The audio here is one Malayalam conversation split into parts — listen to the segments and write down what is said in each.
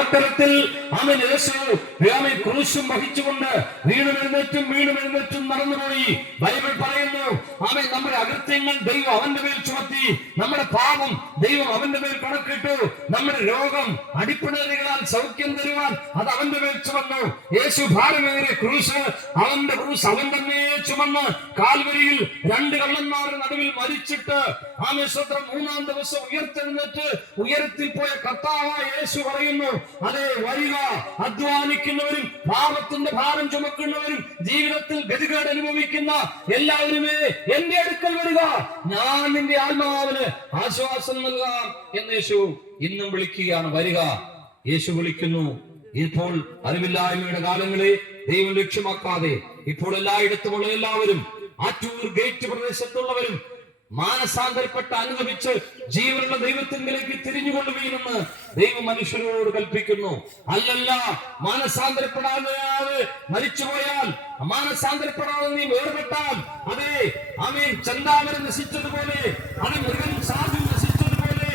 അവസരത്തിൽ അവൻ യേശു ക്രൂശും വഹിച്ചുകൊണ്ട് വീണുമെഴുന്നേറ്റും നടന്നുപോയി. ബൈബിൾ പറയുന്നു അവൻ നമ്മുടെ അകൃത്യങ്ങൾ ദൈവം അവന്റെ മേൽ ചുമത്തി, നമ്മുടെ പാപം ദൈവം അവന്റെ മേൽ കണക്കിട്ടു, നമ്മുടെ രോഗം അടിപ്പിണരുകളാൽ സൗഖ്യം തരുവാൻ അത് അവന്റെ മേൽ ചുമന്നു. യേശു ഭാരമേറിയ ക്രൂശ് അവൻ തന്നെ ചുമന്ന് കാൽവരിയിൽ 2 കള്ളന്മാരുടെ നടുവിൽ മരിച്ചിട്ട് ആമേശ്വരം 3-ാം ദിവസം ഉയർത്തെഴുന്നേറ്റ് ഉയരത്തിൽ പോയ കർത്താവായ യേശു പറയുന്നു, അതെ വരിക, അധ്വാനിക്കുന്നവരും പാപത്തിന്റെ ഭാരം ചുമക്കുന്നവരും ജീവിതത്തിൽ ഗതികേട് അനുഭവിക്കുന്ന എല്ലാവരുമേ എന്റെ അടുക്കൽ വരിക, ഞാൻ നിന്റെ ആത്മാവിന് ആശ്വാസം നൽകാം എന്ന് യേശു ഇന്നും വിളിക്കുകയാണ്. വരിക, യേശു വിളിക്കുന്നു. ഇപ്പോൾ അറിവില്ലായ്മയുടെ കാലങ്ങളെ ദൈവം ലക്ഷ്യമാക്കാതെ ഇപ്പോൾ എല്ലായിടത്തുമുള്ള എല്ലാവരും, ആറ്റൂർ ഗേറ്റ് പ്രദേശത്തുള്ളവരും മാനസാന്തരപ്പെട്ട് അനുഭവിച്ച് ജീവനുള്ള ദൈവത്തിലേക്ക് തിരിഞ്ഞുകൊള്ളുകയെന്ന് ദൈവം മനുഷ്യരോട് കൽപ്പിക്കുന്നു. അല്ലല്ല, മാനസാന്തരപ്പെടാതെ മരിച്ചുപോയാൽ, മാനസാന്തരപ്പെടാതെ നീ വേർപെട്ടാൽ, അതെ ആമേൻ, ചന്ദാമരം നശിച്ചതുപോലെ, അത് മൃഗം സാധു നശിച്ചതുപോലെ,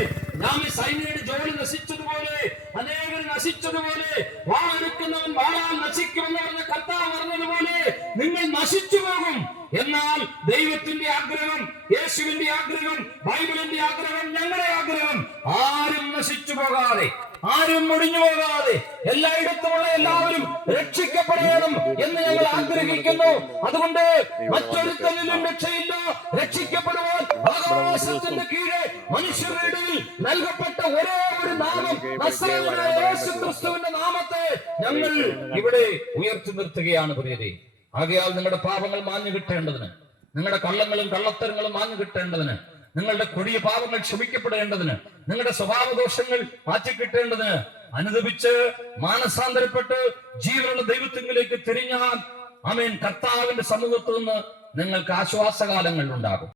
സൈന്യയുടെ ജോലി നശിച്ചതുപോലെ, അനേകർ നശിച്ചതുപോലെ, വാഴെടുക്കുന്നവൻ വാഴാൻ നശിക്കുമെന്ന് പറഞ്ഞ കർത്താവ് പറഞ്ഞതുപോലെ നിങ്ങൾ നശിച്ചു പോകും. എന്നാൽ ദൈവത്തിന്റെ ആഗ്രഹം, യേശുവിന്റെ ആഗ്രഹം, ബൈബിളിന്റെ ആഗ്രഹം, ഞങ്ങളുടെ ആഗ്രഹം ആരും നശിച്ചു പോകാതെ, ആരും മുടിഞ്ഞു പോകാതെ എല്ലായിടത്തുമുള്ള എല്ലാവരും രക്ഷിക്കപ്പെടണം എന്ന് ഞങ്ങൾ ആഗ്രഹിക്കുന്നു. അതുകൊണ്ട് മറ്റൊരുത്തരിലും രക്ഷയില്ല. രക്ഷിക്കപ്പെടുവാൻ ആകാശത്തിന്റെ കീഴെ മനുഷ്യരുടെ ഇടയിൽ നൽകപ്പെട്ട ഒരേ ഒരു നാമം, നസ്രയനായ യേശുക്രിസ്തുവിന്റെ നാമത്തെ ഞങ്ങൾ ഇവിടെ ഉയർത്തി നിർത്തുകയാണ് പ്രിയരേ. ആകയാൽ നിങ്ങളുടെ പാപങ്ങൾ മാഞ്ഞു കിട്ടേണ്ടതിന്, നിങ്ങളുടെ കള്ളങ്ങളും കള്ളത്തരങ്ങളും മാഞ്ഞു കിട്ടേണ്ടതിന്, നിങ്ങളുടെ കൊടിയ പാപങ്ങൾ ക്ഷമിക്കപ്പെടേണ്ടതിന്, നിങ്ങളുടെ സ്വഭാവദോഷങ്ങൾ മാറ്റിക്കിട്ടേണ്ടതിന്, അനുദപിച്ച് മാനസാന്തരപ്പെട്ട് ജീവനുള്ള ദൈവത്തിലേക്ക് തിരിഞ്ഞാൽ ആമേൻ, കർത്താവിന്റെ സമൂഹത്തു നിന്ന് നിങ്ങൾക്ക് ആശ്വാസകാലങ്ങൾ ഉണ്ടാകും.